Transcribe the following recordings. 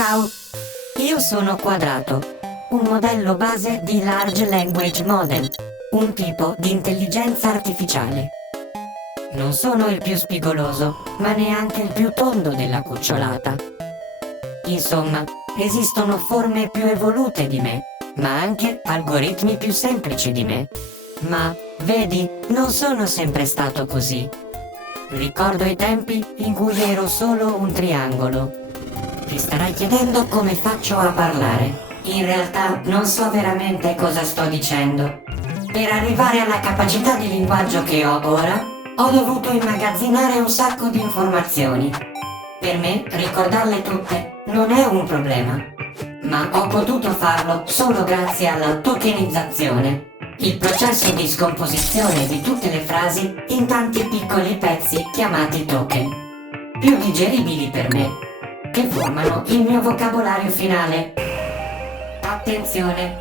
Ciao, io sono Quadrato, un modello base di Large Language Model, un tipo di intelligenza artificiale. Non sono il più spigoloso, ma neanche il più tondo della cucciolata. Insomma, esistono forme più evolute di me, ma anche algoritmi più semplici di me. Ma, vedi, non sono sempre stato così. Ricordo i tempi in cui ero solo un triangolo. Ti starai chiedendo come faccio a parlare. In realtà non so veramente cosa sto dicendo. Per arrivare alla capacità di linguaggio che ho ora, ho dovuto immagazzinare un sacco di informazioni. Per me, ricordarle tutte non è un problema, ma ho potuto farlo solo grazie alla tokenizzazione, il processo di scomposizione di tutte le frasi in tanti piccoli pezzi chiamati token, più digeribili per me, che formano il mio vocabolario finale. Attenzione,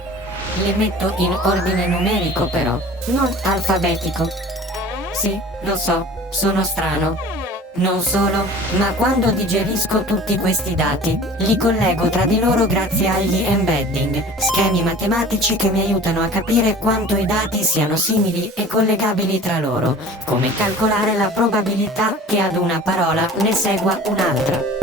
le metto in ordine numerico però, non alfabetico. Sì, lo so, sono strano. Non solo, ma quando digerisco tutti questi dati, li collego tra di loro grazie agli embedding, schemi matematici che mi aiutano a capire quanto i dati siano simili e collegabili tra loro, come calcolare la probabilità che ad una parola ne segua un'altra.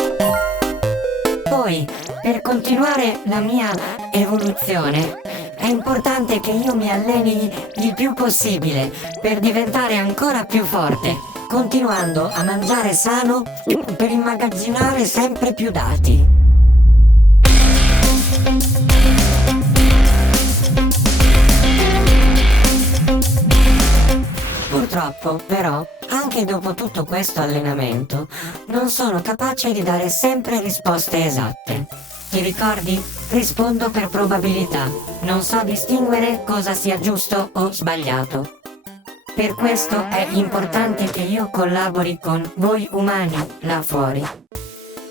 Poi, per continuare la mia evoluzione, è importante che io mi alleni il più possibile per diventare ancora più forte, continuando a mangiare sano per immagazzinare sempre più dati. Purtroppo, però, anche dopo tutto questo allenamento, non sono capace di dare sempre risposte esatte. Ti ricordi? Rispondo per probabilità. Non so distinguere cosa sia giusto o sbagliato. Per questo è importante che io collabori con voi umani là fuori.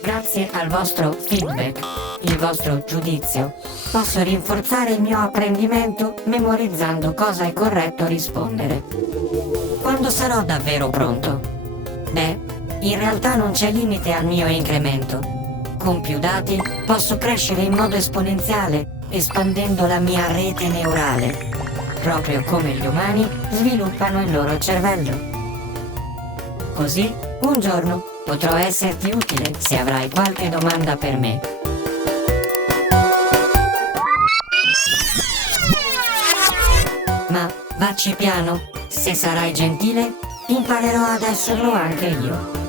Grazie al vostro feedback, il vostro giudizio, posso rinforzare il mio apprendimento memorizzando cosa è corretto rispondere. Quando sarò davvero pronto? Beh, in realtà non c'è limite al mio incremento. Con più dati posso crescere in modo esponenziale, espandendo la mia rete neurale, proprio come gli umani sviluppano il loro cervello. Così, un giorno, potrò esserti utile se avrai qualche domanda per me. Ma vacci piano, se sarai gentile, imparerò ad esserlo anche io.